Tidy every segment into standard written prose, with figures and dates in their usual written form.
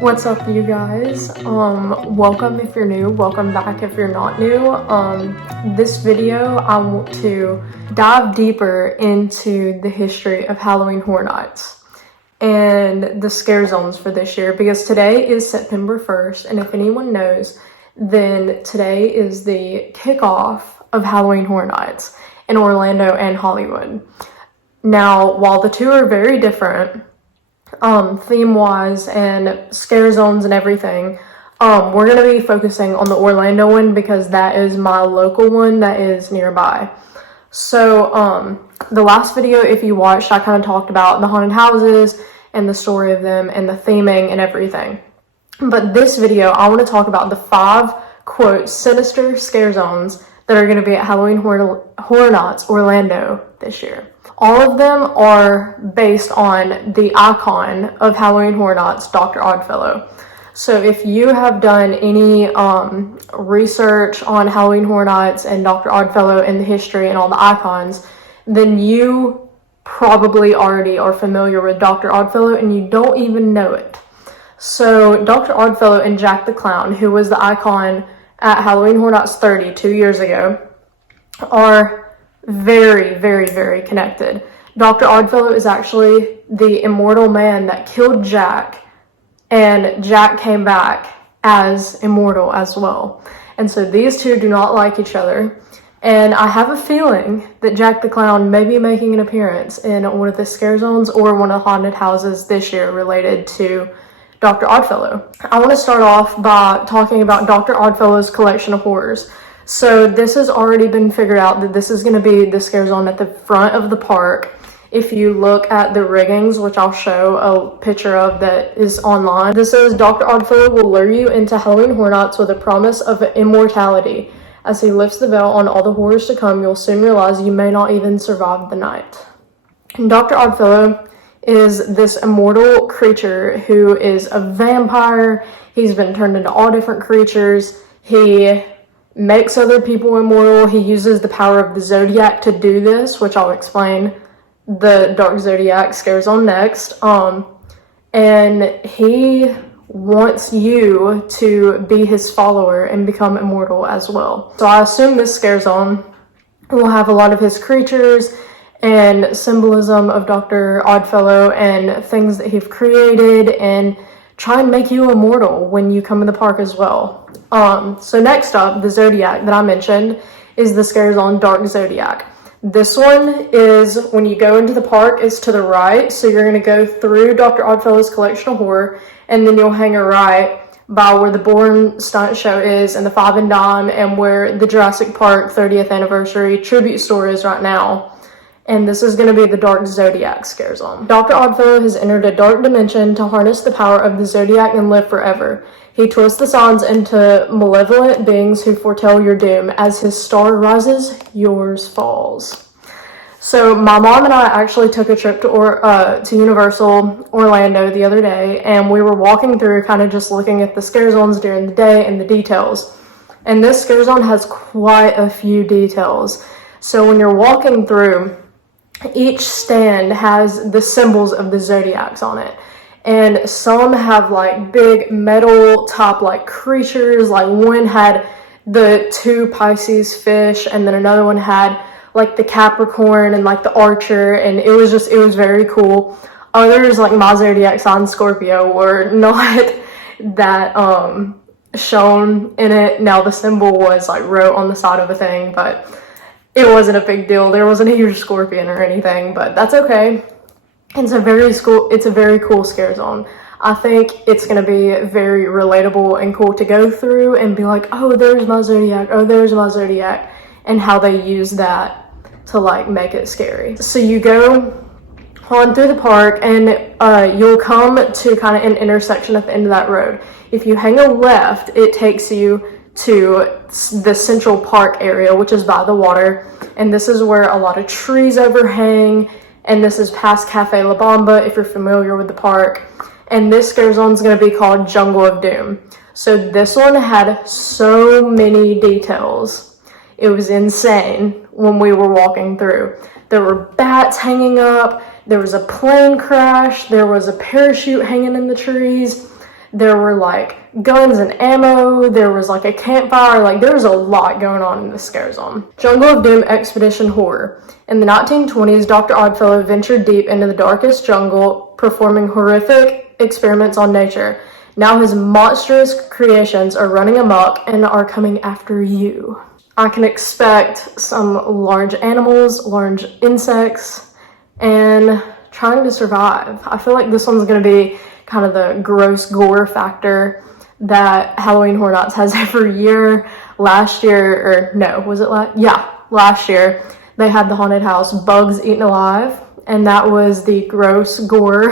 What's up, you guys? Welcome if you're new, welcome back if you're not new. This video I want to dive deeper into the history of Halloween Horror Nights and the scare zones for this year, because today is September 1st, and if anyone knows, then today is the kickoff of Halloween Horror Nights in Orlando and Hollywood. Now, while the two are very different, theme-wise and scare zones and everything, we're going to be focusing on the Orlando one because that is my local one that is nearby. So, the last video, if you watched, I kind of talked about the haunted houses and the story of them and the theming and everything. But this video, I want to talk about the 5, quote, sinister scare zones that are going to be at Halloween Horror Nights Orlando this year. All of them are based on the icon of Halloween Horror Nights, Dr. Oddfellow. So if you have done any research on Halloween Horror Nights and Dr. Oddfellow and the history and all the icons, then you probably already are familiar with Dr. Oddfellow and you don't even know it. So Dr. Oddfellow and Jack the Clown, who was the icon at Halloween Horror Nights 30 2 years ago, are very, very, very connected. Dr. Oddfellow is actually the immortal man that killed Jack, and Jack came back as immortal as well. And so these two do not like each other, and I have a feeling that Jack the Clown may be making an appearance in one of the scare zones or one of the haunted houses this year related to Dr. Oddfellow. I want to start off by talking about Dr. Oddfellow's collection of horrors. So this has already been figured out that this is going to be the scare zone at the front of the park. If you look at the riggings, which I'll show a picture of that is online, this says Dr. Oddfellow will lure you into Halloween Horror Nights with a promise of immortality. As he lifts the veil on all the horrors to come, you'll soon realize you may not even survive the night. And Dr. Oddfellow is this immortal creature who is a vampire. He's been turned into all different creatures. He makes other people immortal. He uses the power of the Zodiac to do this, which I'll explain the Dark Zodiac scare zone next. And he wants you to be his follower and become immortal as well. So I assume this scare zone will have a lot of his creatures and symbolism of Dr. Oddfellow and things that he's created, and try and make you immortal when you come in the park as well. So next up, the Zodiac that I mentioned is the scare zone Dark Zodiac. This one is, when you go into the park, is to the right. So you're going to go through Dr. Oddfellow's collection of horror, and then you'll hang a right by where the Bourne Stunt Show is and the Five and Dime, and where the Jurassic Park 30th anniversary tribute store is right now. And this is going to be the Dark Zodiac scare zone. Dr. Oddfellow has entered a dark dimension to harness the power of the Zodiac and live forever. He twists the signs into malevolent beings who foretell your doom. As his star rises, yours falls. So my mom and I actually took a trip to Universal Orlando the other day, and we were walking through kind of just looking at the scare zones during the day and the details. And this scare zone has quite a few details. So when you're walking through, each stand has the symbols of the Zodiacs on it. And some have like big metal top like creatures. Like one had the 2 Pisces fish, and then another one had like the Capricorn and like the Archer, and it was very cool. Others, like my Zodiac sign Scorpio, were not that shown in it. Now the symbol was like wrote on the side of a thing, but it wasn't a big deal. There wasn't a huge scorpion or anything, but that's okay. It's a very cool scare zone. I think it's going to be very relatable and cool to go through and be like, oh, there's my Zodiac, oh, there's my Zodiac, and how they use that to like make it scary. So you go on through the park, and you'll come to kind of an intersection at the end of that road. If you hang a left, it takes you to the Central Park area, which is by the water, and this is where a lot of trees overhang, and this is past Cafe La Bamba if you're familiar with the park. And this scare zone is going to be called Jungle of Doom. So this one had so many details. It was insane when we were walking through. There were bats hanging up, there was a plane crash, there was a parachute hanging in the trees. There were like guns and ammo, there was like a campfire, like there was a lot going on in the scare zone. Jungle of Doom Expedition Horror. In the 1920s, Dr. Oddfellow ventured deep into the darkest jungle, performing horrific experiments on nature. Now his monstrous creations are running amok and are coming after you. I can expect some large animals, large insects, and trying to survive. I feel like this one's going to be kind of the gross gore factor that Halloween Horror Nights has every year. Last year, last year, they had the haunted house Bugs Eaten Alive, and that was the gross gore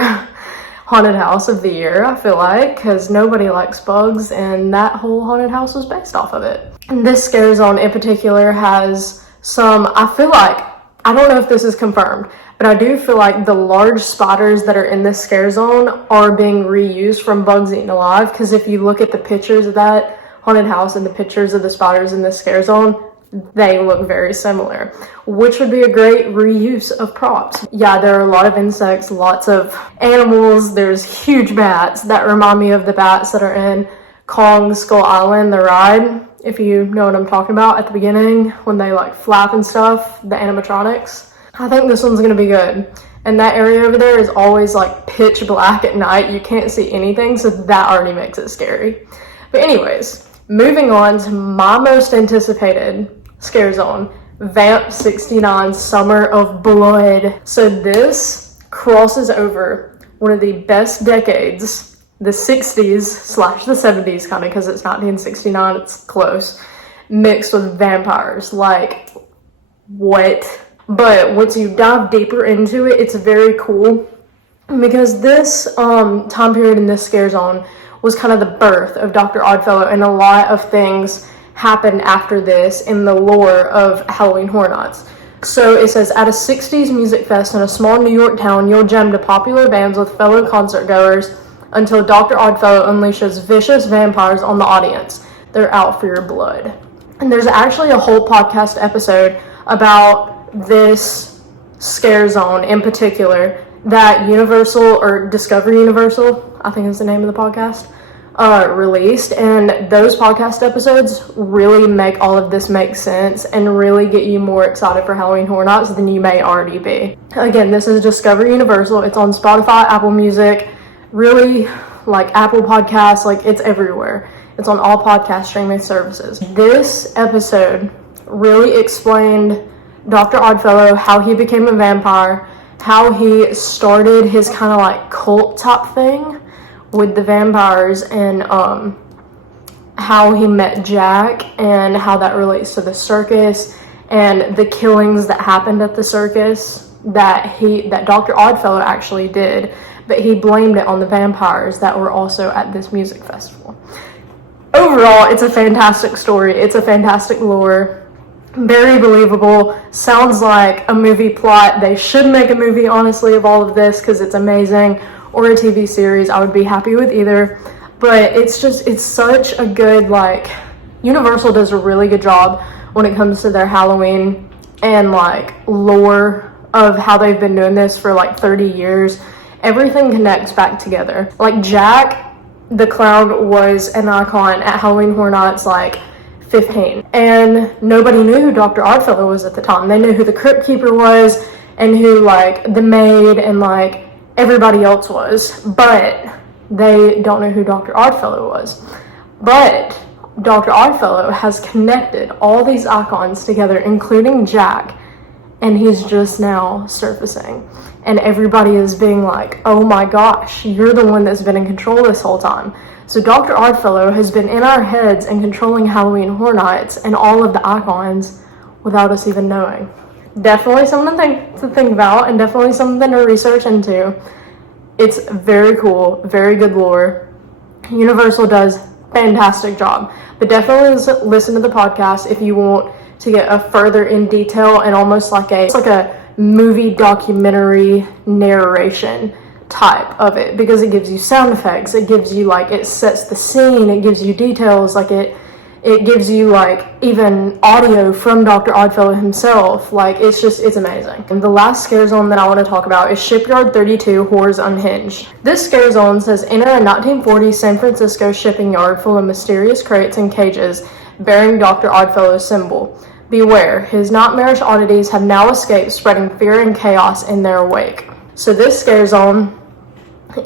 haunted house of the year, I feel like, because nobody likes bugs, and that whole haunted house was based off of it. And this scare zone in particular has some, I feel like, I don't know if this is confirmed, but I do feel like the large spiders that are in this scare zone are being reused from Bugs Eaten Alive, because if you look at the pictures of that haunted house and the pictures of the spiders in this scare zone, they look very similar, which would be a great reuse of props. Yeah, there are a lot of insects, lots of animals. There's huge bats that remind me of the bats that are in Kong Skull Island, the ride, if you know what I'm talking about, at the beginning when they like flap and stuff, the animatronics. I think this one's gonna be good. And that area over there is always like pitch black at night. You can't see anything, so that already makes it scary. But anyways, moving on to my most anticipated scare zone, Vamp 69 Summer of Blood. So this crosses over one of the best decades, the 60s / the 70s, kind of, because it's 1969, it's close, mixed with vampires. Like, what? But once you dive deeper into it, it's very cool, because this time period in this scare zone was kind of the birth of Dr. Oddfellow, and a lot of things happened after this in the lore of Halloween Horror Nights. So it says, at a 60s music fest in a small New York town, you'll jam to popular bands with fellow concert goers until Dr. Oddfellow unleashes vicious vampires on the audience. They're out for your blood. And there's actually a whole podcast episode about this scare zone in particular that Universal, or Discovery Universal, I think is the name of the podcast, released, and those podcast episodes really make all of this make sense and really get you more excited for Halloween Horror Nights than you may already be. Again, this is Discovery Universal. It's on Spotify, Apple Music, really, like Apple Podcasts, like it's everywhere. It's on all podcast streaming services. This episode really explained Dr. Oddfellow, how he became a vampire, how he started his kind of like cult type thing with the vampires, and how he met Jack, and how that relates to the circus and the killings that happened at the circus that Dr. Oddfellow actually did, but he blamed it on the vampires that were also at this music festival. Overall, it's a fantastic story. It's a fantastic lore. Very believable. Sounds like a movie plot. They should make a movie, honestly, of all of this, because it's amazing. Or a TV series. I would be happy with either. But it's such a good, like, Universal does a really good job when it comes to their Halloween and, like, lore of how they've been doing this for, like, 30 years. Everything connects back together. Like, Jack the Clown was an icon at Halloween Horror Nights, like, 15, and nobody knew who Dr. Oddfellow was at the time. They knew who the Crypt Keeper was and who, like, the maid and, like, everybody else was, but they don't know who Dr. Oddfellow was. But Dr. Oddfellow has connected all these icons together, including Jack, and he's just now surfacing. And everybody is being like, oh my gosh, you're the one that's been in control this whole time. So Dr. Oddfellow has been in our heads and controlling Halloween Horror Nights and all of the icons without us even knowing. Definitely something to think about, and definitely something to research into. It's very cool, very good lore. Universal does fantastic job. But definitely listen to the podcast if you want to get a further in detail and almost like a movie documentary narration type of it, because it gives you sound effects, it gives you, like, it sets the scene, it gives you details, like, it It gives you like even audio from Dr. Oddfellow himself. Like it's amazing. And the last scare zone that I want to talk about is Shipyard 32 Horrors Unhinged. This scare zone says enter a 1940s San Francisco shipping yard full of mysterious crates and cages bearing Dr. Oddfellow's symbol. Beware, his nightmarish oddities have now escaped, spreading fear and chaos in their wake. So this scare zone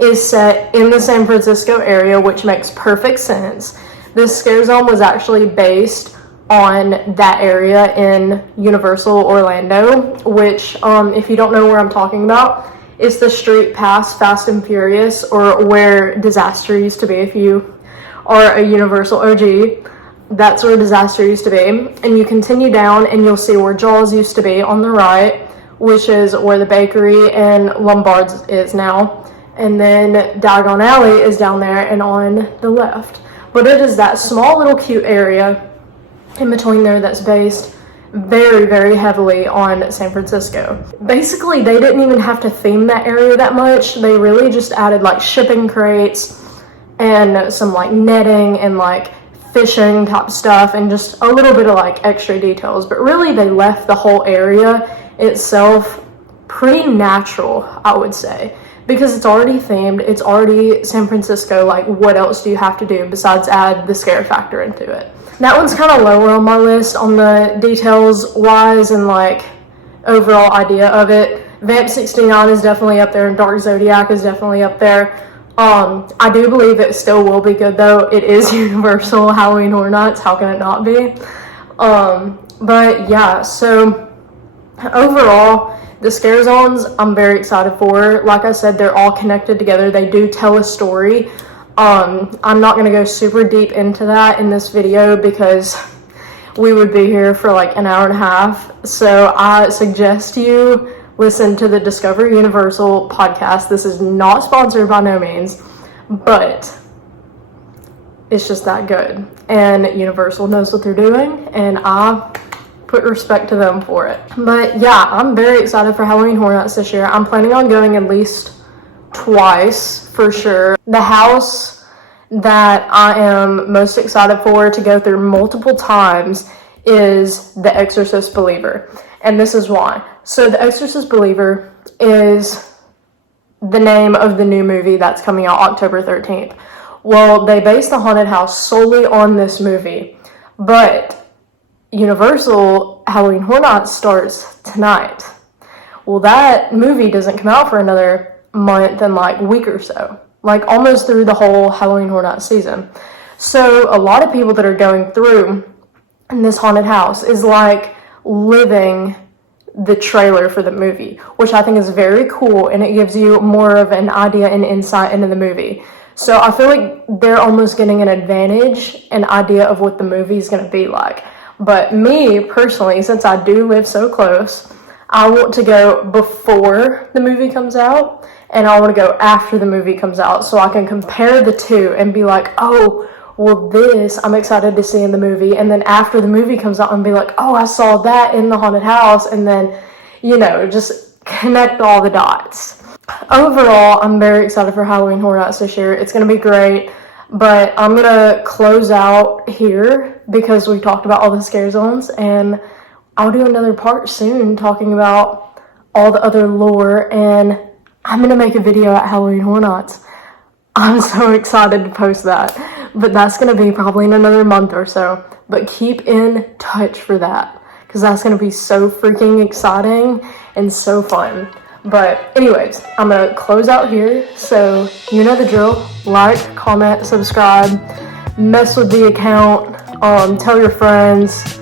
is set in the San Francisco area, which makes perfect sense. This scare zone was actually based on that area in Universal Orlando, which, if you don't know where I'm talking about, is the street past Fast and Furious, or where Disaster used to be. If you are a Universal OG, that's where Disaster used to be. And you continue down and you'll see where Jaws used to be on the right, which is where the bakery and Lombard's is now. And then Diagon Alley is down there and on the left. But it is that small little cute area in between there that's based very, very heavily on San Francisco. Basically, they didn't even have to theme that area that much. They really just added like shipping crates and some like netting and like fishing type stuff and just a little bit of like extra details. But really, they left the whole area itself pretty natural, I would say. Because it's already themed, it's already San Francisco, like what else do you have to do besides add the scare factor into it? That one's kind of lower on my list on the details wise and like overall idea of it. Vamp 69 is definitely up there and Dark Zodiac is definitely up there. I do believe it still will be good though. It is Universal Halloween Horror Nights, how can it not be? But yeah, so overall, the scare zones I'm very excited for. Like I said, they're all connected together. They do tell a story. I'm not going to go super deep into that in this video because we would be here for like an hour and a half. So I suggest you listen to the Discover Universal podcast. This is not sponsored by no means, but it's just that good. And Universal knows what they're doing, and I put respect to them for it. But yeah, I'm very excited for Halloween Horror Nights this year. I'm planning on going at least twice for sure. The house that I am most excited for to go through multiple times is The Exorcist Believer. And this is why. So The Exorcist Believer is the name of the new movie that's coming out October 13th. Well, they based the haunted house solely on this movie, but Universal Halloween Horror Nights starts tonight. Well, that movie doesn't come out for another month and like week or so, like almost through the whole Halloween Horror Nights season. So a lot of people that are going through in this haunted house is like living the trailer for the movie, which I think is very cool, and it gives you more of an idea and insight into the movie. So I feel like they're almost getting an advantage, an idea of what the movie is going to be like. But me, personally, since I do live so close, I want to go before the movie comes out, and I want to go after the movie comes out, so I can compare the two and be like, oh, well, this I'm excited to see in the movie, and then after the movie comes out, and be like, oh, I saw that in the haunted house, and then, you know, just connect all the dots. Overall, I'm very excited for Halloween Horror Nights this year. It's going to be great. But I'm going to close out here because we talked about all the scare zones, and I'll do another part soon talking about all the other lore, and I'm going to make a video at Halloween Horror Nights. I'm so excited to post that, but that's going to be probably in another month or so. But keep in touch for that because that's going to be so freaking exciting and so fun. But anyways, I'm going to close out here, so you know the drill. Like, comment, subscribe, mess with the account, tell your friends,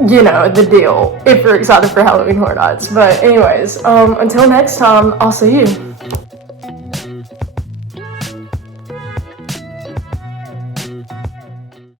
you know, the deal, if you're excited for Halloween Horror Nights. But anyways, until next time, I'll see you.